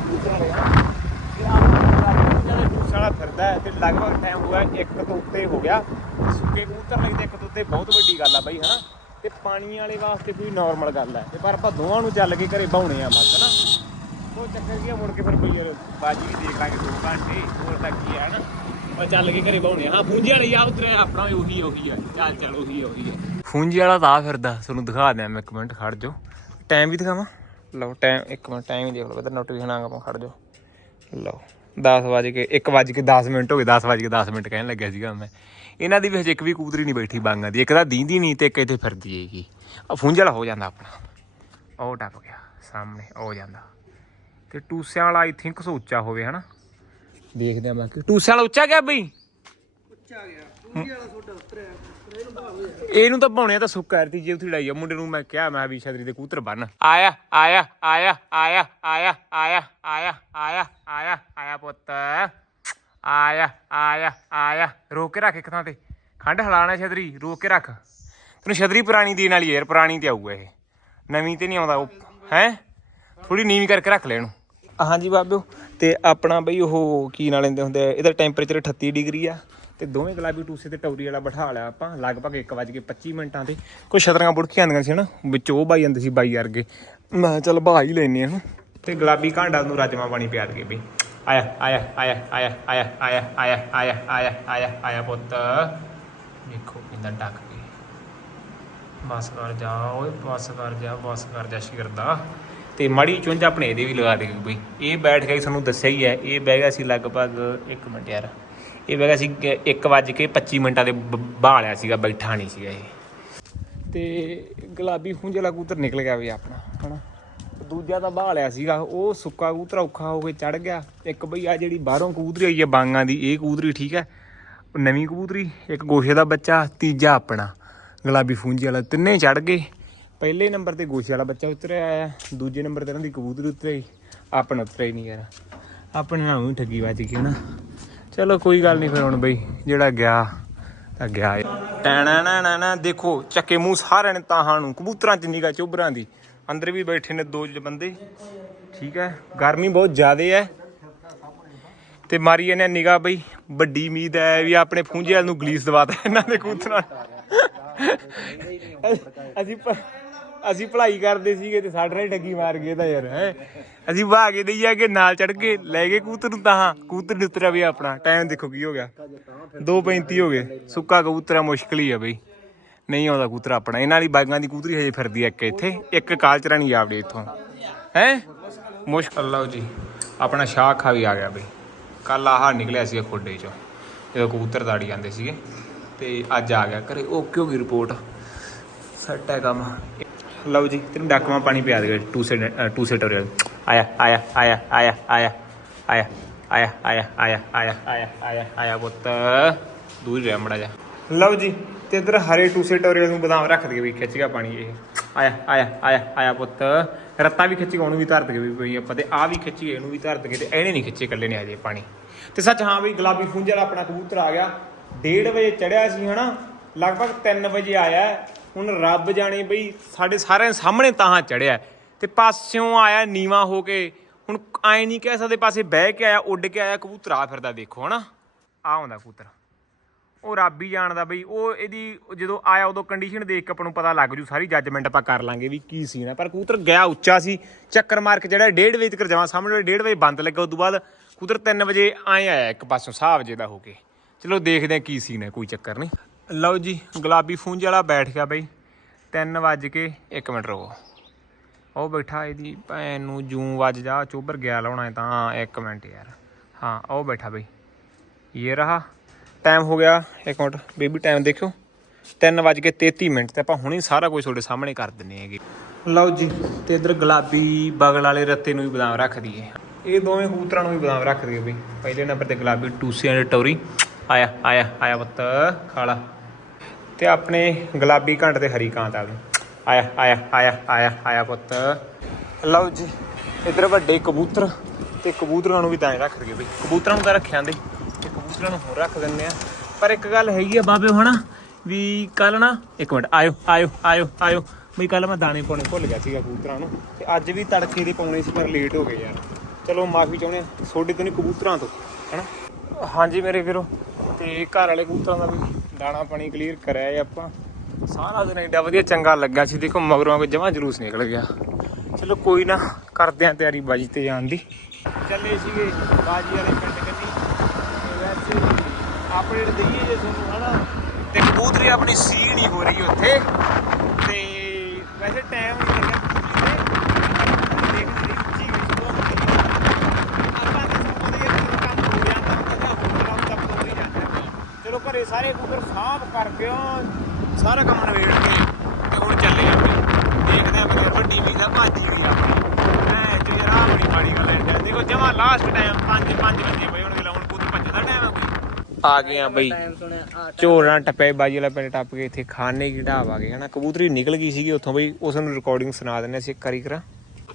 ਸਾਲਾ ਫਿਰਦਾ ਹੈ ਤੇ ਲਗਭਗ ਟਾਈਮ ਹੋਇਆ 1 ਤੋਂ ਉੱਤੇ ਹੋ ਗਿਆ। ਸੁੱਕੇ ਕਬੂਤਰ ਲਈ ਇੱਕ ਤੋਂ ਤੇ ਬਹੁਤ ਵੱਡੀ ਗੱਲ ਆ ਬਾਈ ਹਨਾ? ਤੇ ਪਾਣੀ ਵਾਲੇ ਵਾਸਤੇ ਕੋਈ ਨਾਰਮਲ ਗੱਲ ਹੈ ਤੇ ਪਰ ਆਪਾਂ ਦੋਵਾਂ ਨੂੰ ਚੱਲ ਕੇ ਘਰੇ ਬਾਉਣੇ ਆ ਬਸ ਹਨਾ? ਉਹ ਚੱਕਰ ਕੀ ਮੁੜ ਕੇ ਫਿਰ ਬਈ ਯਾਰ ਬਾਜੀ ਵੀ ਦੇਖ ਲਾਂਗੇ ਦੋ ਘੰਟੇ ਹੋਰ ਤਾਂ ਕੀ ਆ ਹਨਾ? ਪਰ ਚੱਲ ਕੇ ਘਰੇ ਬਾਉਣੇ ਆ। ਹਾਂ ਫੂੰਜੀ ਵਾਲੀ ਆ ਉਤਰੇ ਆਪਣਾ ਉਹੀ ਉਹੀ ਆ। ਚੱਲ ਚੱਲ ਉਹੀ ਆ, ਉਹੀ ਆ। ਫੂੰਜੀ ਵਾਲਾ ਤਾਂ ਫਿਰਦਾ। ਤੁਹਾਨੂੰ ਦਿਖਾ ਦਿਆਂ ਮੈਂ ਇੱਕ ਮਿੰਟ ਖੜ ਜਾਓ। ਟਾਈਮ ਵੀ ਦਿਖਾਵਾਂ? ਲਓ ਟਾਈਮ ਇੱਕ ਮਿੰਟ ਟਾਈਮ ਹੀ ਦੇਖ ਲਓ, ਇਧਰ ਨੋਟੀਫਿਕੇਸ਼ਨ ਆਗਾ ਆਪਾਂ ਖੜ ਜਾਓ। ਲਓ 10 ਵਜੇ ਕੇ 1 ਵਜੇ ਕੇ 10 ਮਿੰਟ ਹੋ ਗਏ 10 ਵਜੇ ਕੇ 10 ਮਿੰਟ ਕਹਿਣ ਲੱਗਿਆ ਸੀਗਾ ਮੈਂ। ਇਹਨਾਂ ਦੀ ਵੀ ਹਜੇ ਇੱਕ ਵੀ ਕੂਦਰੀ ਨਹੀਂ ਬੈਠੀ ਬਾਂਗਾਂ ਦੀ, ਇੱਕ ਤਾਂ ਦੀਂਦੀ ਨਹੀਂ ਤੇ ਇੱਕ ਇੱਥੇ ਫਿਰਦੀ ਹੈਗੀ। ਆ ਫੁੰਝਲ ਹੋ ਜਾਂਦਾ ਆਪਣਾ। ਉਹ ਟੱਪ ਗਿਆ, ਸਾਹਮਣੇ ਹੋ ਜਾਂਦਾ। ਤੇ ਟੂਸਿਆਂ ਵਾਲਾ ਆਈ ਥਿੰਕ ਸੋ ਉੱਚਾ ਹੋਵੇ, ਹਨਾ? ਦੇਖਦੇ ਆ ਬਾਕੀ। ਟੂਸਿਆਂ ਵਾਲਾ ਉੱਚਾ ਗਿਆ ਬਈ? ਉੱਚਾ ਗਿਆ ਪੂਰੀ ਵਾਲਾ ਤੁਹਾਡਾ ਉਤਰਿਆ। ਇਹਨੂੰ ਤਾਂ ਪਾਉਣੇ ਤਾਂ ਸੁੱਕ ਕਰਤੀ ਜੇ ਉਥੇ ਲੜਾਈ ਆ। ਮੁੰਡੇ ਨੂੰ ਮੈਂ ਕਿਹਾ, ਮੈਂ ਵੀ ਛਤਰੀ ਦੇ ਕੂਤਰ ਬੰਨ। ਆਇਆ ਆਇਆ ਆਇਆ ਆਇਆ ਆਇਆ ਆਇਆ ਆਇਆ ਆਇਆ ਆਇਆ ਆਇਆ ਪੁੱਤ। ਆਇਆ ਆਇਆ ਆਇਆ। ਰੋਕ ਕੇ ਰੱਖ ਇੱਕ ਥਾਂ ਤੇ। ਖੰਡ ਹਲਾਣਾ ਛਤਰੀ, ਰੋਕ ਕੇ ਰੱਖ। ਤੈਨੂੰ ਛਤਰੀ ਪੁਰਾਣੀ ਦੇਣ ਵਾਲੀ ਹੈ ਯਾਰ, ਪੁਰਾਣੀ ਤੇ ਆਊਗਾ ਇਹ। ਨਵੀਂ ਤੇ ਨਹੀਂ ਆਉਂਦਾ, ਉਹ ਹੈ? ਥੋੜੀ ਨੀਵੀਂ ਕਰਕੇ ਰੱਖ ਲੈ ਇਹਨੂੰ। ਹਾਂਜੀ ਬਾਬਿਓ, ਤੇ ਆਪਣਾ ਬਈ ਉਹ ਕੀ ਨਾਲ ਲੈਂਦੇ ਹੁੰਦੇ ਇਹਦਾ ਟੈਂਪਰੇਚਰ 38 ਡਿਗਰੀ ਆ। ਤੇ ਦੋਵੇਂ ਗੁਲਾਬੀ ਟੂਸੇ ਤੇ ਟੌਰੀ ਵਾਲਾ ਬਿਠਾ ਲਿਆ ਆਪਾਂ ਲਗਭਗ 1:25 ਮਿੰਟਾਂ ਤੇ ਕੋਈ ਛਤਰੀਆਂ ਬੁੜਕੀਆਂ ਆਉਂਦੀਆਂ ਸੀ ਨਾ ਵਿੱਚ ਉਹ ਬਾਈ ਜਾਂਦੇ ਸੀ ਬਾਈ ਵਰਗੇ ਮੈਂ ਕਿਹਾ ਚੱਲ ਬਹਾ ਹੀ ਲੈਨੇ ਆ ਤੇ ਗੁਲਾਬੀ ਕਾਂਡਾ ਨੂੰ ਰਾਜਮਾ ਪਾਣੀ ਪਿਆ ਦਈਏ ਬਈ ਆਇਆ ਆਇਆ ਆਇਆ ਆਇਆ ਆਇਆ ਆਇਆ ਆਇਆ ਆਇਆ ਆਇਆ ਆਇਆ ਆਇਆ ਪੁੱਤ ਦੇਖੋ ਕਿੰਦਾ ਡੱਕ ਕੇ ਬਸ ਕਰ ਜਾ ਓਏ ਬਸ ਕਰ ਜਾ ਬਸ ਕਰ ਜਾ ਸ਼ਿਰਦਾ ਤੇ ਮਾੜੀ ਚੁੰਝ ਆਪਣੇ ਇਹਦੇ ਵੀ ਲਗਾ ਦਿਓ ਬਈ। ਇਹ ਬੈਠ ਗਿਆ ਸਾਨੂੰ ਦੱਸਿਆ ਹੀ ਹੈ, ਇਹ ਬਹਿ ਗਿਆ ਸੀ ਲਗਭਗ 1 ਮਿੰਟ ਯਾਰ। ਇਹ ਬਹਿ ਗਿਆ ਸੀ 1:25 ਮਿੰਟਾਂ ਦੇ ਬ- ਬਾਹਲਿਆ ਸੀਗਾ, ਬੈਠਾ ਨਹੀਂ ਸੀਗਾ ਇਹ। ਤੇ ਗੁਲਾਬੀ ਖੁੰਝ ਵਾਲਾ ਕਬੂਤਰ ਨਿਕਲ ਗਿਆ ਵੀ ਆਪਣਾ, ਹਨਾ। ਦੂਜਾ ਤਾਂ ਬਹਾਲਿਆ ਸੀਗਾ, ਉਹ ਸੁੱਕਾ ਕਬੂਤਰ ਔਖਾ ਹੋ ਕੇ ਚੜ ਗਿਆ। ਇੱਕ ਬਈ ਆ ਜਿਹੜੀ ਬਾਹਰੋਂ ਕਬੂਤਰੀ ਆਈ ਹੈ ਬਾਂਗਾਂ ਦੀ, ਇਹ ਕਬੂਤਰੀ ਠੀਕ ਹੈ। ਨਵੀਂ ਕਬੂਤਰੀ, ਇੱਕ ਗੋਸ਼ੇ ਦਾ ਬੱਚਾ, ਤੀਜਾ ਆਪਣਾ। ਗੁਲਾਬੀ ਫੂੰਜੀ ਵਾਲਾ ਤਿੰਨੇ ਚੜ ਗਏ। ਪਹਿਲੇ ਨੰਬਰ ਤੇ ਗੋਸ਼ੇ ਵਾਲਾ ਬੱਚਾ ਉਤਰਿਆ ਆਇਆ ਦੂਜੇ ਨੰਬਰ ਤੇ ਇਹਨਾਂ ਦੀ ਕਬੂਤਰੀ ਉਤਰੀ। ਆਪਣਾ ਉਤਰਿਆ ਹੀ ਨਹੀਂ ਯਾਰ। ਆਪਣੇ ਨਾਲ ਵੀ ਠੱਗੀ ਵੱਜ ਗਈ ਨਾ। ਚਲੋ ਕੋਈ ਗੱਲ ਨਹੀਂ ਫਿਰ ਹੁਣ ਬਈ, ਜਿਹੜਾ ਗਿਆ, ਤਾਂ ਗਿਆ ਟੈਣਾ, ਨਾ ਨਾ ਨਾ, ਦੇਖੋ, ਚੱਕੇ ਮੂੰਹ ਸਾਰਿਆਂ ਨੇ ਤਾਹਾਂ ਨੂੰ, ਕਬੂਤਰਾਂ ਚ ਨਿਗਾ ਚੋਬਰਾਂ ਦੀ। ਅੰਦਰ ਵੀ ਬੈਠੇ ਨੇ ਦੋ ਬੰਦੇ। ਠੀਕ ਹੈ, ਗਰਮੀ ਬਹੁਤ ਜ਼ਿਆਦੇ ਹੈ। ਤੇ ਮਾਰੀ ਇਹਨੇ ਨਿਗਾ ਬਈ। ਵੱਡੀ ਉਮੀਦ ਹੈ ਵੀ ਆਪਣੇ ਫੂੰਜੇ ਵਾਲ ਨੂੰ ਗਲੀਸ ਦਵਾਤਾ ਇਹਨਾਂ ਦੇ ਕਬੂਤਰਾਂ ਅਸੀਂ ਅਸੀਂ ਭਲਾਈ ਕਰਦੇ ਸੀਗੇ ਤੇ ਸਾਡੇ ਨਾਲ ਹੀ ਠੱਗੀ ਮਾਰ ਗਏ ਤਾਂ ਯਾਰ, ਹੈ। ਅਸੀਂ ਭਾਗੇ ਦੇਈ ਆ ਕੇ ਨਾਲ ਚੜ ਕੇ ਲੈ ਗਏ ਕਬੂਤਰ ਨੂੰ ਤਾਂ ਕਬੂਤਰ ਨਹੀਂ ਵੀ ਆਪਣਾ ਟਾਈਮ ਦੇਖੋ ਕੀ ਹੋ ਗਿਆ। 2:35 ਹੋ ਗਏ। ਸੁੱਕਾ ਕਬੂਤਰ ਮੁਸ਼ਕਲ ਹੀ ਆ ਬਈ। ਨਹੀਂ ਆਉਂਦਾ ਕਬੂਤਰ ਆਪਣਾ। ਇਹਨਾਂ ਵਾਲੀ ਬਾਗਾਂ ਦੀ ਕਬੂਤਰੀ ਹਜੇ ਫਿਰਦੀ ਆ ਇੱਕ ਇੱਥੇ। ਇੱਕ ਕਾਲਚਰਾ ਨਹੀਂ ਜਾਵੜੇ ਇੱਥੋਂ। ਹੈ? ਮੁਸ਼ਕਲ ਲਓ ਜੀ, ਆਪਣਾ ਸ਼ਾਖਾ ਵੀ ਆ ਗਿਆ ਬਈ। ਕੱਲ ਆਹ ਨਿਕਲਿਆ ਸੀ ਖੋਡੇ ਚੋਂ, ਜਦੋਂ ਕਬੂਤਰ ਦਾੜੀ ਜਾਂਦੇ ਸੀਗੇ। ਤੇ ਅੱਜ ਆ ਗਿਆ ਘਰੇ। ਓਕੇ ਹੋ ਗਈ ਰਿਪੋਰਟ ਸੈੱਟ ਹੈ ਕੰਮ। ਲਓ ਜੀ ਤੈਨੂੰ ਡਾਕੂਆਂ ਪਾਣੀ ਪਿਆ ਦੇ ਟੂ ਸੇ ਟੂ ਸੇ ਟੋਰੀਅਲ ਆਇਆ ਆਇਆ ਆਇਆ ਆਇਆ ਆਇਆ ਆਇਆ ਆਇਆ ਆਇਆ ਆਇਆ ਆਇਆ ਆਇਆ ਆਇਆ ਆਇਆ ਪੁੱਤ ਦੂਰ ਰਹਿ ਮੜਾ ਜਾ ਲਓ ਜੀ ਤੇ ਇਧਰ ਹਰੇ ਟੂ ਸੇ ਟੋਰੀਅਲ ਨੂੰ ਬਦਾਮ ਰੱਖ ਦਈਏ ਵੀ ਖਿੱਚ ਪਾਣੀ ਇਹ ਆਇਆ ਆਇਆ ਆਇਆ ਆਇਆ ਪੁੱਤ ਰੱਤਾ ਵੀ ਖਿੱਚ ਕੇ ਉਹਨੂੰ ਵੀ ਧਰ ਦਈਏ ਵੀ ਭਈ ਆਪਾਂ ਤੇ ਆ ਵੀ ਖਿੱਚ ਇਹਨੂੰ ਵੀ ਧਰ ਦਈਏ ਤੇ ਇਹਨੇ ਨਹੀਂ ਖਿੱਚੇ ਇਕੱਲੇ ਨੇ ਅਜੇ ਪਾਣੀ ਤੇ ਸੱਚ ਹਾਂ ਵੀ ਗੁਲਾਬੀ ਫੁੰਜ ਵਾਲਾ ਆਪਣਾ ਕਬੂਤਰ ਆ ਗਿਆ 1:30 ਵਜੇ ਚੜਿਆ ਸੀ ਹਨਾ ਲਗਭਗ 3 ਵਜੇ ਆਇਆ ਹੁਣ ਰੱਬ ਜਾਣੇ ਬਈ ਸਾਡੇ ਸਾਰਿਆਂ ਦੇ ਸਾਹਮਣੇ ਤਾਂ ਚੜਿਆ। ਤੇ ਪਾਸਿਓਂ ਆਇਆ, ਨੀਵਾ ਹੋ ਕੇ, ਹੁਣ ਐ ਨਹੀਂ ਕਹਿ ਸਕਦੇ ਪਾਸੇ ਬਹਿ ਕੇ ਆਇਆ, ਉੱਡ ਕੇ ਆਇਆ, ਕਬੂਤਰ ਆ ਫਿਰਦਾ ਦੇਖੋ, ਹਨਾ? ਆ ਆਉਂਦਾ ਕਬੂਤਰ। ਉਹ ਰੱਬ ਹੀ ਜਾਣਦਾ ਬਈ, ਉਹ ਇਹਦੀ ਜਦੋਂ ਆਇਆ ਉਦੋਂ ਕੰਡੀਸ਼ਨ ਦੇਖ ਕੇ ਆਪਾਂ ਨੂੰ ਪਤਾ ਲੱਗ ਜੂ, ਸਾਰੀ ਜੱਜਮੈਂਟ ਆਪਾਂ ਕਰ ਲਾਂਗੇ ਵੀ ਕੀ ਸੀਨ ਹੈ ਪਰ ਕਬੂਤਰ ਗਿਆ ਉੱਚਾ ਸੀ, ਚੱਕਰ ਮਾਰ ਕੇ ਜਿਹੜਾ 1:30 ਵਜੇ ਤੱਕ ਜਮਾ ਸਾਹਮਣੇ 1:30 ਵਜੇ ਬੰਦ ਲੱਗਾ ਉਸ ਤੋਂ ਬਾਅਦ ਕਬੂਤਰ 3 ਵਜੇ ਆਏ ਆਇਆ ਇੱਕ ਪਾਸੋਂ ਸਾਹ ਵਜੇ ਦਾ ਹੋ ਕੇ। ਚਲੋ ਦੇਖਦੇ ਹਾਂ ਕੀ ਸੀਨ ਹੈ ਕੋਈ ਚੱਕਰ ਨਹੀਂ। ਲਓ ਜੀ, ਗੁਲਾਬੀ ਫੂੰਜ ਵਾਲਾ ਬੈਠ ਗਿਆ ਬਈ। 3 ਵਜ ਕੇ 1 ਮਿੰਟ ਰੁਕੋ। ਉਹ ਬੈਠਾ, ਇਹਦੀ ਭੈਣ ਨੂੰ ਜੂੰ ਵੱਜ ਜਾ, ਚੋਬਰ ਗਿਆ ਲਾਉਣਾ ਹੈ ਤਾਂ 1 ਮਿੰਟ ਯਾਰ। ਹਾਂ, ਉਹ ਬੈਠਾ ਬਈ। ਇਹ ਰਹਾ। ਟਾਈਮ ਹੋ ਗਿਆ, ਇੱਕ ਮਿੰਟ। ਬੇਬੀ ਟਾਈਮ ਦੇਖਿਓ। 3:33 ਮਿੰਟ ਤੇ ਆਪਾਂ ਹੁਣੇ ਸਾਰਾ ਕੁਝ ਤੁਹਾਡੇ ਸਾਹਮਣੇ ਕਰ ਦਿੰਨੇ ਹੈਗੇ। ਲਓ ਜੀ, ਤੇ ਇਧਰ ਗੁਲਾਬੀ ਬਗਲ ਵਾਲੇ ਰੱਤੇ ਨੂੰ ਵੀ ਬਦਾਮ ਰੱਖ ਦਈਏ। ਇਹ ਦੋਵੇਂ ਕਬੂਤਰਾਂ ਨੂੰ ਵੀ ਬਦਾਮ ਰੱਖ ਦਈਏ ਬਈ। ਪਹਿਲੇ ਨੰਬਰ ਤੇ ਗੁਲਾਬੀ, ਟੂਸਿਆਂ ਦੇ ਟੌਰੀ। ਆਇਆ ਆਇਆ ਆਇਆ ਪੁੱਤ ਖਾਲਾ ਤੇ ਆਪਣੇ ਗੁਲਾਬੀ ਘੰਟ ਤੇ ਹਰੀ ਕਾਂਤ ਆ ਗਈ। ਆਇਆ ਆਇਆ ਆਇਆ ਆਇਆ ਆਇਆ ਪੁੱਤ। ਲਓ ਜੀ, ਇਧਰ ਵੱਡੇ ਕਬੂਤਰ, ਤੇ ਕਬੂਤਰਾਂ ਨੂੰ ਵੀ ਤਾਂ ਰੱਖ ਦਈਏ ਬਈ। ਕਬੂਤਰਾਂ ਨੂੰ ਤਾਂ ਰੱਖਿਆ ਦੇ ਤੇ ਕਬੂਤਰਾਂ ਨੂੰ ਹੋਰ ਰੱਖ ਦਿੰਦੇ ਆ। ਪਰ ਇੱਕ ਗੱਲ ਹੈਗੀ ਆ ਬਾਬੇ ਹਨਾ ਵੀ ਕੱਲ ਨਾ, ਇੱਕ ਮਿੰਟ, ਆਇਓ ਆਇਓ ਆਇਓ ਆਇਓ। ਬਈ ਕੱਲ ਮੈਂ ਦਾਣੇ ਪਾਉਣੇ ਭੁੱਲ ਗਿਆ ਸੀਗਾ ਕਬੂਤਰਾਂ ਨੂੰ। ਤੇ ਅੱਜ ਵੀ ਤੜਕੇ ਦੇ ਪਾਉਣੇ ਸੀ, ਪਰ ਲੇਟ ਹੋ ਗਏ ਯਾਰ। ਚਲੋ ਮਾਫੀ ਚਾਹੁੰਦੇ ਆ ਤੁਹਾਡੇ ਤੋਂ ਨਹੀਂ ਕਬੂਤਰਾਂ ਤੋਂ, ਹਨਾ? ਹਾਂਜੀ ਮੇਰੇ ਵੀਰੋ ਤੇ ਘਰ ਵਾਲੇ ਕਬੂਤਰਾਂ ਦਾ ਵੀ ਦਾਣਾ ਪਾਣੀ ਕਲੀਅਰ ਕਰਿਆ ਏ ਆਪਾਂ। ਸਾਰਾ ਦਿਨ ਐਡਾ ਵਧੀਆ ਚੰਗਾ ਲੱਗਾ ਸੀ ਦੇਖੋ ਮਗਰੋਂ ਕੋਈ ਜਮਾਂ ਜਲੂਸ ਨਿਕਲ ਗਿਆ। ਚਲੋ ਕੋਈ ਨਾ ਕਰਦੇ ਆਂ ਤਿਆਰੀ ਬਾਜੀ ਤੇ ਜਾਣ ਦੀ। ਚੱਲੇ ਸੀਗੇ ਬਾਜੀ ਵਾਲੇ ਪਿੰਡ ਕੰਨੀ। ਤੇ ਵੈਸੇ ਅਪਡੇਟ ਦਈਏ ਜੇ ਤੁਹਾਨੂੰ ਹਨਾ? ਤੇ ਕਬੂਤਰੀ ਆਪਣੀ ਸੀ ਨਹੀਂ ਹੋ ਰਹੀ ਉੱਥੇ। ਤੇ ਵੈਸੇ ਟਾਈਮ ਨਹੀਂ ਲੱਗਿਆ ਕਬੂਤਰੀ ਦੇ ਦੇਖ ਨਹੀਂ ਉੱਚੀ ਗਈ ਸੀ ਬਹੁਤ ਆਪਾਂ ਦੇ ਸਭ ਦੇ ਕੰਮ ਹੋ ਜਾਂਦਾ ਤਾਂ ਹੋਰ ਕੰਮ ਤਾਂ ਪਤਾ ਨਹੀਂ ਜਾਂਦਾ ਚਲੋ ਸਾਰੇ ਕਬੂਤਰ ਸਾਫ਼ ਕਰਕੇ ਉਹ ਸਾਰਾ ਕੰਮ ਨਵੇੜ ਕੇ ਤੇ ਹੁਣ ਚੱਲੇ ਆਪਾਂ। ਦੇਖਦੇ ਆਂ ਵੀ ਵੱਡੀ ਵੀ ਦਾ ਭੱਜ ਗਈ ਆਪਣੀ ਐ ਜੋ ਯਾਰ ਆਹ ਬੜੀ ਮਾੜੀ ਗੱਲ ਹੈ ਦੇਖੋ ਜਮਾ ਲਾਸਟ ਟਾਈਮ 5 5 ਵਜੇ ਪਏ ਹੁਣ ਹੁਣ ਕਬੂਤਰ ਭੱਜਦਾ ਟਾਈਮ ਆ ਕੋਈ। ਆ ਗਏ ਆ ਬਈ। ਟਾਈਮ ਸੁਣਿਆ ਝੋਰਾਂ ਟੱਪੇ, ਬਾਜੀ ਵਾਲਾ ਪਿੰਡ ਟੱਪ ਕੇ ਇੱਥੇ ਖਾਨੇ ਕੀ ਢਾਬ ਆ ਗਏ, ਹਨਾ? ਕਬੂਤਰੀ ਨਿਕਲ ਗਈ ਸੀਗੀ ਉੱਥੋਂ ਬਈ, ਉਸ ਨੂੰ ਰਿਕਾਰਡਿੰਗ ਸੁਣਾ ਦਿੰਦੇ ਅਸੀਂ ਇੱਕ ਕਰੀ ਕਰਾਂ।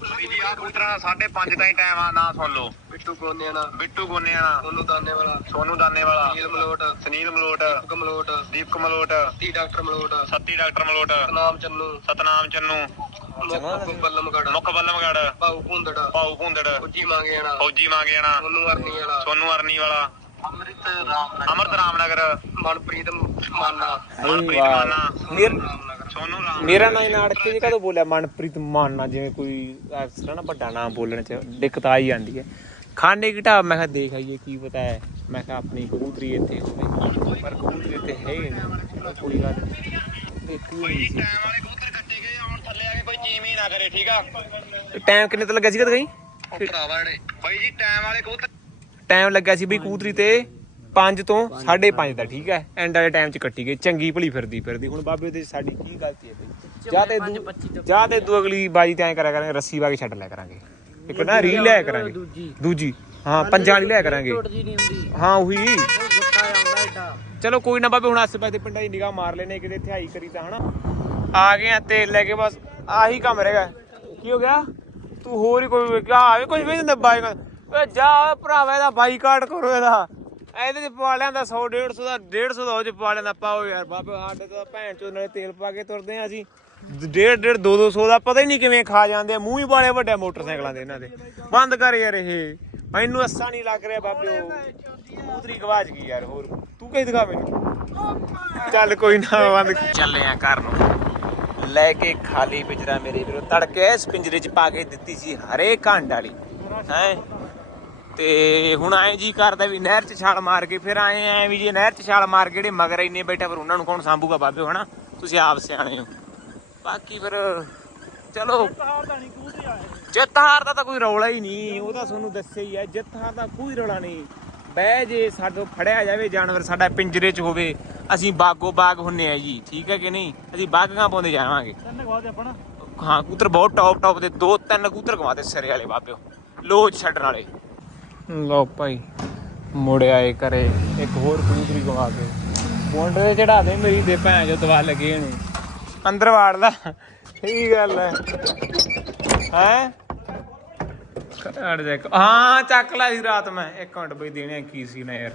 ਜੀ ਆ ਕਬੂਤਰਾਂ ਦਾ 5:30 ਤਾਈਂ ਟਾਈਮ ਆ ਨਾ ਸੁਣ ਲਓ। ਬਿੱਟੂ ਗੋਨਿਆਂ ਦਾ ਬਿੱਟੂ ਗੋਨਿਆਂ ਦਾ ਸੋਨੂ ਦਾਨੇ ਵਾਲਾ ਸੋਨੂ ਦਾਨੇ ਵਾਲਾ ਨੀਲ ਮਲੋਟ। ਸੁਨੀਲ ਮਲੋਟ। ਕਮਲੋਟ ਦੀਪਕ ਮਲੋਟ। ਤੀ ਡਾਕਟਰ ਮਲੋਟ। ਸੱਤੀ ਡਾਕਟਰ ਮਲੋਟ। ਨਾਮ ਚੰਨੂ। ਸਤਨਾਮ ਚੰਨੂ। ਮੁੱਖ ਬੱਲਮਗੜ ਮੁੱਖ ਬੱਲਮਗੜ ਬਾਉ ਭੁੰਦੜ ਪਾਉ ਭੁੰਦੜ ਉੱਜੀ ਮੰਗੇ ਜਾਣਾ ਫੌਜੀ ਮੰਗਿਆਣਾ। ਸੋਨੂ ਅਰਨੀ ਵਾਲਾ ਸੋਨੂ ਅਰਨੀ ਵਾਲਾ ਅੰਮ੍ਰਿਤ ਰਾਮ ਅਮਰਤ ਰਾਮਨਗਰ। ਮਨਪ੍ਰੀਤ ਮਾਨਾ। ਮਨਪ੍ਰੀਤ। ਮਾਨਾ। ਰਾਮਨਗਰ ਸੋਨੂ ਰਾਮ ਮੇਰਾ ਨਾਂ ਇਹਨਾਂ ਅੜਕੇ ਜੇ ਕਦੋਂ ਬੋਲਿਆ? ਮਨਪ੍ਰੀਤ ਮਾਨਨਾ ਜਿਵੇਂ ਕੋਈ ਅਫਸਰ ਨਾ ਵੱਡਾ ਨਾਮ ਬੋਲਣ ਚ ਦਿੱਕਤ ਆ ਹੀ ਜਾਂਦੀ ਹੈ। ਖਾਨੇ ਕੀ ਢਾਬ? ਮੈਂ ਕਿਹਾ ਦੇਖ ਆਈਏ ਕੀ ਪਤਾ ਹੈ। ਮੈਂ ਕਿਹਾ ਆਪਣੀ ਕਬੂਤਰੀ ਇੱਥੇ ਹੋਵੇ। ਪਰ ਕਬੂਤਰੀ ਇੱਥੇ ਹੈ ਹੀ ਨਹੀਂ। ਕੋਈ ਗੱਲ ਦੇਖੀ ਹੋਈ ਸੀ। ਟਾਈਮ ਵਾਲੇ ਕਬੂਤਰ ਕੱਟੇ ਗਏ ਹੁਣ ਥੱਲੇ ਆ ਕੇ ਕੋਈ ਚੀਮੀ ਨਾ ਕਰੇ ਠੀਕ ਆ? ਟਾਈਮ ਕਿੰਨੇ ਤੋਂ ਲੱਗਿਆ ਸੀ ਕਦ ਗਈ ਉਹ ਭਰਾਵਾ ਨੇ ਬਾਈ ਜੀ ਟਾਈਮ ਵਾਲੇ ਕਬੂਤਰ ਟਾਈਮ ਲੱਗਿਆ ਸੀ ਬਈ ਕਬੂਤਰੀ ਤੇ। 5 ਤੋਂ 5.5 ਦਾ ਠੀਕ ਹੈ? ਐਂਡ ਵਾਲੇ ਟਾਈਮ ਚ ਕੱਟੀ ਗਈ ਚੰਗੀ ਭਲੀ ਫਿਰਦੀ ਫਿਰਦੀ। ਹੁਣ ਬਾਬੇ ਤੇ ਸਾਡੀ ਕੀ ਗਲਤੀ ਹੈ ਬਈ? ਜਾਂ ਤੇ ਦੂ- ਜਾਂ ਤੇ ਦੂ ਅਗਲੀ ਬਾਜੀ ਤੇ ਐ ਕਰਿਆ ਕਰਾਂਗੇ ਰੱਸੀ ਵਾ ਕੇ ਛੱਡ ਲਿਆ ਕਰਾਂਗੇ। ਇੱਕ ਨਾ ਰੀਲ ਲਿਆ ਕਰਾਂਗੇ। ਦੂਜੀ। ਦੂਜੀ। ਹਾਂ ਪੰਜਾਂ ਵਾਲੀ ਲਿਆ ਕਰਾਂਗੇ। ਨਹੀਂ ਹੁੰਦੀ। ਹਾਂ ਉਹੀ। ਉਹ ਗੁੱਟਾ ਆਉਂਦਾ ਏਡਾ। ਚਲੋ ਕੋਈ ਨਾ ਬਾਬੇ ਹੁਣ ਆਸੇ ਪਾਸੇ ਦੇ ਪਿੰਡਾਂ ਦੀ ਨਿਗਾਹ ਮਾਰ ਲੈਨੇ ਕਿਤੇ ਥਿਆਈ ਕਰੀ ਤਾਂ ਹਨਾ? ਆ ਗਏ ਆ ਤੇਲ ਲੈ ਕੇ ਬਸ ਆਹੀ ਕੰਮ ਰਹੇਗਾ ਕੀ ਹੋ ਗਿਆ? ਤੂੰ ਹੋਰ ਹੀ ਕੋਈ ਆ ਆਵੇ ਕੁਝ ਵੇਚ ਦਿੰਦਾ ਬਾਈਕ ਓਏ ਜਾ ਓਏ ਭਰਾਵਾ ਇਹਦਾ ਬਾਈਕਾਟ ਕਰੋ ਇਹਦਾ। ਇਹਦੇ ਚ ਪਵਾ ਲਿਆਂਦਾ 100 150 ਦਾ 150 ਦਾ ਉਹ ਚ ਪਵਾ ਲਿਆਂਦਾ। ਪਾਓ ਯਾਰ ਬਾਬੇ, ਸਾਡੇ ਤਾਂ ਭੈਣ ਚੋਂ ਨਾਲੇ ਤੇਲ ਪਾ ਕੇ ਤੁਰਦੇ ਆ ਅਸੀਂ। ਡੇਢ ਡੇਢ 2 200 ਦਾ ਪਤਾ ਹੀ ਨਹੀਂ ਕਿਵੇਂ ਖਾ ਜਾਂਦੇ ਆ। ਮੂੰਹ ਹੀ ਬਾਲੇ ਵੱਡੇ ਮੋਟਰਸਾਈਕਲਾਂ ਦੇ ਇਹਨਾਂ ਦੇ। ਬੰਦ ਕਰ ਯਾਰ ਇਹ। ਮੈਨੂੰ ਅੱਸਾ ਨਹੀਂ ਲੱਗ ਰਿਹਾ ਬਾਬੇ ਉਹ। ਕਬੂਤਰੀ ਗਵਾਚ ਗਈ ਯਾਰ, ਹੋਰ। ਤੂੰ ਕਹੀ ਦਿਖਾ ਮੈਨੂੰ? ਚੱਲ ਕੋਈ ਨਾ, ਬੰਦ ਚੱਲੇ ਆ ਘਰ ਨੂੰ। ਲੈ ਕੇ ਖਾਲੀ ਪਿੰਜਰਾ ਮੇਰੇ ਵੀਰੋ। ਤੜਕੇ ਇਸ ਪਿੰਜਰੇ 'ਚ ਪਾ ਕੇ ਦਿੱਤੀ ਸੀ ਹਰੇ ਘੰਡ ਵਾਲੀ। ਹੈ? ਤੇ ਹੁਣ ਐ ਜੀ ਕਰਦਾ ਵੀ ਨਹਿਰ 'ਚ ਛਾਲ ਮਾਰ ਕੇ ਫਿਰ ਆਏ ਐ ਵੀ ਜੇ ਨਹਿਰ 'ਚ ਛਾਲ ਮਾਰ ਕੇ ਜਿਹੜੇ ਮਗਰ ਇੰਨੇ ਬੈਠਾ ਫਿਰ ਉਹਨਾਂ ਨੂੰ ਕੌਣ ਸਾਂਭੂਗਾ ਬਾਬੇ ਹਨਾ? ਤੁਸੀਂ ਆਪ ਸਿਆਣੇ ਹੋ। ਬਾਕੀ ਫਿਰ ਚਲੋ। ਜਿੱਤ ਹਾਰ ਦਾ ਤਾਂ ਕੋਈ ਰੌਲਾ ਹੀ ਨਹੀਂ ਉਹ ਤਾਂ ਤੁਹਾਨੂੰ ਦੱਸਿਆ ਹੀ ਹੈ ਜਿੱਤ ਹਾਰ ਦਾ ਕੋਈ ਰੌਲਾ ਨਹੀਂ। ਬਹਿ ਜੇ ਸਾਡੇ ਫੜਿਆ ਜਾਵੇ ਜਾਨਵਰ ਸਾਡਾ ਪਿੰਜਰੇ 'ਚ ਹੋਵੇ ਅਸੀਂ ਬਾਗੋ ਬਾਗ ਹੁੰਨੇ ਆ ਜੀ ਠੀਕ ਹੈ ਕਿ ਨਹੀਂ? ਅਸੀਂ ਬਾਗਾਂ ਪਾਉਂਦੇ ਜਾਵਾਂਗੇ। ਹਾਂ ਕਬੂਤਰ ਬਹੁਤ ਟੌਪ ਟੌਪ ਦੇ ਦੋ ਤਿੰਨ ਕਬੂਤਰ ਗਵਾਤੇ ਸਿਰੇ ਵਾਲੇ ਬਾਬਿਓ। ਲੋਚ ਛੱਡਣ ਵਾਲੇ। ਲਓ ਭਾਈ ਮੁੜਿਆ ਆਏ ਕਰੇ ਇੱਕ ਹੋਰ ਕਬੂਤਰੀ ਗਵਾ ਕੇ। ਮੁੰਡੇ ਚੜਾ ਦੇ ਮੇਰੀ ਦੇ ਭੈਣ ਜੋ ਦਵਾ ਲੱਗੇ ਇਹਨੂੰ। ਅੰਦਰ ਵਾੜਦਾ ਸਹੀ ਗੱਲ ਹੈ। ਹੈ? ਅੜ ਜਾ ਹਾਂ, ਚੱਕ ਲਿਆ ਸੀ ਰਾਤ ਮੈਂ। ਇੱਕ ਮਿੰਟ ਬਈ, ਦੇਣੇ ਕੀ ਸੀ ਨਾ ਯਾਰ।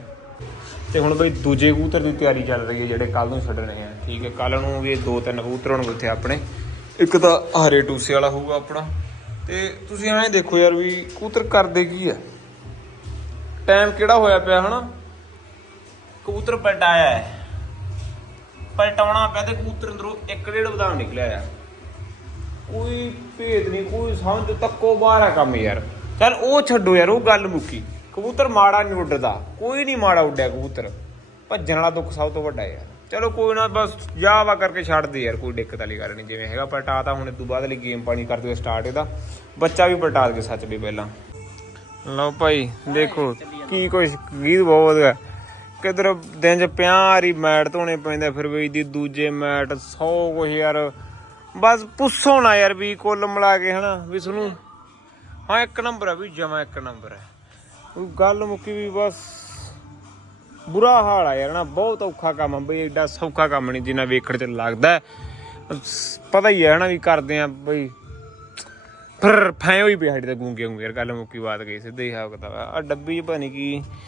ਤੇ ਹੁਣ ਬਈ, ਦੂਜੇ ਕਬੂਤਰ ਦੀ ਤਿਆਰੀ ਚੱਲ ਰਹੀ ਹੈ, ਜਿਹੜੇ ਕੱਲ ਨੂੰ ਛੱਡਣੇ ਆ। ਠੀਕ ਹੈ ਕੱਲ ਨੂੰ ਵੀ ਦੋ ਤਿੰਨ ਕਬੂਤਰ ਹੋਣਗੇ ਉੱਥੇ ਆਪਣੇ। ਇੱਕ ਤਾਂ ਹਰੇ ਟੂਸੇ ਵਾਲਾ ਹੋਊਗਾ ਆਪਣਾ। ਤੇ ਤੁਸੀਂ ਐਂ ਦੇਖੋ ਯਾਰ ਵੀ ਕਬੂਤਰ ਕਰਦੇ ਕੀ ਆ? ਟਾਈਮ ਕਿਹੜਾ ਹੋਇਆ ਪਿਆ ਹਨਾ? ਕਬੂਤਰ ਪਲਟਾਇਆ ਹੈ। ਪਲਟਾਉਣਾ ਪਿਆ ਤੇ ਕਬੂਤਰ ਅੰਦਰੋਂ ਇੱਕ ਡੇਢ ਵਧਾਉਣ ਨਿਕਲਿਆ ਆ। ਕੋਈ ਭੇਦ ਨਹੀਂ ਕੋਈ ਸਮਝ ਤੱਕੋ ਬਾਹਰ ਆ ਕੰਮ ਯਾਰ। ਚੱਲ ਉਹ ਛੱਡੋ ਯਾਰ ਉਹ ਗੱਲ ਮੁੱਕੀ। ਕਬੂਤਰ ਮਾੜਾ ਨਹੀਂ ਉੱਡਦਾ। ਕੋਈ ਨਹੀਂ ਮਾੜਾ ਉੱਡਿਆ ਕਬੂਤਰ। ਭੱਜਣ ਵਾਲਾ ਦੁੱਖ ਸਭ ਤੋਂ ਵੱਡਾ ਯਾਰ। ਚਲੋ ਕੋਈ ਨਾ ਬਸ ਜਾ ਵਾ ਕਰਕੇ ਛੱਡ ਦੇ ਯਾਰ ਕੋਈ ਦਿੱਕਤ ਵਾਲੀ ਗੱਲ ਨਹੀਂ। ਜਿਵੇਂ ਹੈਗਾ ਪਲਟਾ ਤਾਂ ਹੁਣ ਇਦੋਂ ਬਾਅਦ ਲਈ ਗੇਮ ਪਾਣੀ ਕਰ ਦਿਓ ਸਟਾਰਟ ਇਹਦਾ। ਬੱਚਾ ਵੀ ਪਲਟਾ ਦੇ ਸੱਚ ਵੀ ਪਹਿਲਾਂ। ਲਓ ਭਾਈ, ਦੇਖੋ, ਕੀ ਕੁਛ ਗੀਤ ਬਹੁਤ ਹੈ ਕਿਧਰ ਦਿਨ ਚ ਪਿਆਰੀ ਮੈਟ ਧੋਣੇ ਪੈਂਦੇ, ਫਿਰ ਵੀ ਦੀ ਦੂਜੇ ਮੈਟ 100 ਕੁਛ ਯਾਰ। ਬਸ ਪੁੱਛੋ ਨਾ ਯਾਰ ਵੀ ਕੁੱਲ ਮਿਲਾ ਕੇ, ਹਨਾ, ਵੀ ਤੁਹਾਨੂੰ ਹਾਂ, ਇੱਕ ਨੰਬਰ ਹੈ ਵੀ, ਜਮਾ ਇੱਕ ਨੰਬਰ ਹੈ ਉਹ ਗੱਲ ਮੁੱਕੀ ਵੀ ਬਸ ਬੁਰਾ ਹਾਲ ਆ ਯਾਰ ਨਾ ਬਹੁਤ ਔਖਾ ਕੰਮ ਆ ਬਈ, ਐਡਾ ਸੌਖਾ ਕੰਮ ਨਹੀਂ ਜਿੰਨਾ ਵੇਖਣ ਚ ਲੱਗਦਾ। ਪਤਾ ਹੀ ਹੈ ਹਨਾ, ਵੀ ਕਰਦੇ ਆ ਬਈ। ਫਿਰ ਫੈਂ ਹੋਈ ਪਈ ਸਾਡੀ ਤਾਂ ਗੂੰਗੇ ਗੂੰਗੇ ਯਾਰ ਗੱਲ ਮੁੱਕੀ ਬਾਤ ਗਈ ਸਿੱਧੇ ਹੀ ਹਾਕਦਾ ਆ। ਡੱਬੀ ਚ ਪਤਾ ਨੀ ਕੀ